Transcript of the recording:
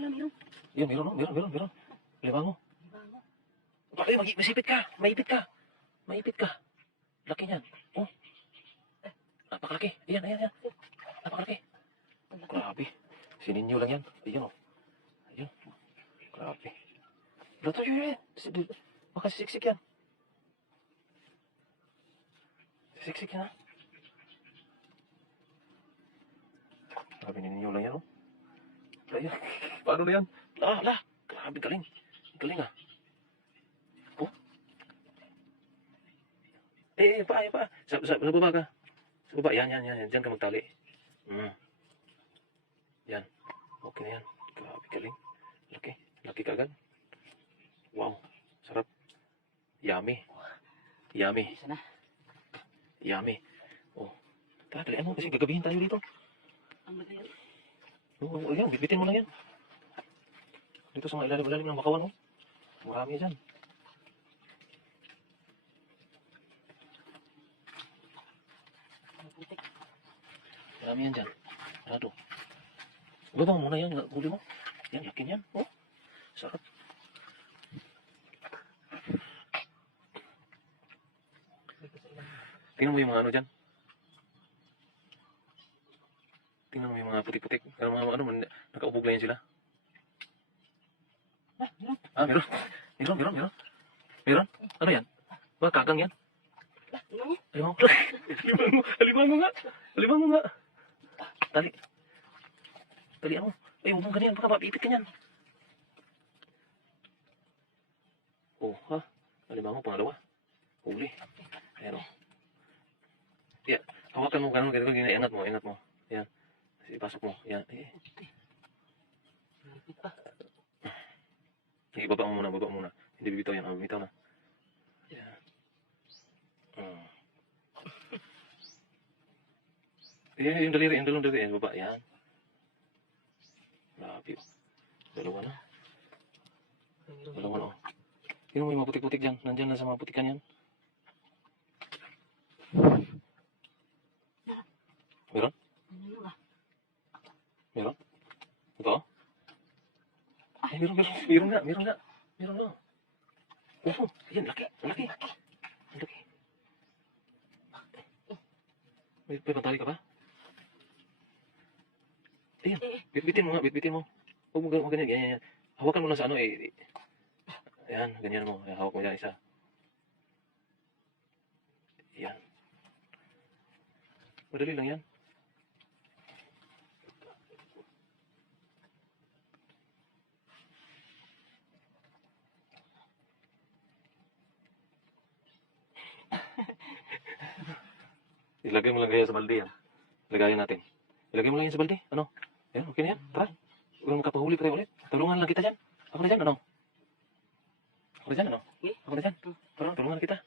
meron. Yun, meron. Libango. Bakit, masipit ka. Maipit ka. Laki niyan. Oh. Napakalaki. Ayan. Napakalaki. Grabe. Sininyo lang yan. Ayun, oh. Ayun. Grabe. Luto yun. Baka sisiksik yan. Sisiksik yan, ha? Grabe, nininyo lang yan, oh. Ayun. Paano na yan? Grabe, galing. Galing, ah. Oh. Pa. Sa baba ka. Sa baba, yan. Diyan ka magtali. Yan. Okay na yan. Grabe, galing. Laki kagad. Wow. Sarap. Yummy. Isa na. Yummy. Oh. Tara, dalian mo kasi gagabihin tayo dito. Ang laki yan. Oo, yan. Bitbitin mo lang yan. Dito sa mga ilalim ng bakawan, oh. Marami dyan. Putik. Marami yan dyan. Rado. Babang muna yan. Huli mo. Yan, laki yan. Oh. Sarap. Tingnan mo yung mga ano dyan. Tingnan mo yung mga putik-putik. Mga ano, nakaubog lang yan sila. Meron. Meron? Ano yan? Ba, kagang yan? Alimango nga. Tali mo. Ay, huwag mong ganyan. Baka mapipit ka yan. Oh, ha? Alimango, pangalawa. Huli. Ayan, oh. Yan. Hawakan mo ganun. Ingat mo. Yan. Ipasok mo. Yan. Baba mo muna. Hindi bibitaw yan. Bibitaw na. Yan. Yung daliri. Yan, baba. Yan. Grabe. Dalawa na, oh. Tingnan mo yung mga putik-putik dyan. Nandyan na sa mga putikan yan. Meron? Meron? Ito? Ay, meron nga. Oh, yan, laki. May pantali ka ba? Ayan, bitbitin mo. Huwag mo ganyan. Hawakan mo lang sa ano, eh. Ayan, ganyan mo. Ayan, hawak mo dyan isa. Ayan. Madali lang yan. Ilagay mo lang ganyan sa balde yan. Ilagayin natin. Ilagay mo lang yan sa balde. Ano? Ayan, okay na yan. Tara. Huwag makapahuli pa tayo ulit. Tulungan lang kita dyan. Ako na dyan, ano? Tara, tulungan kita.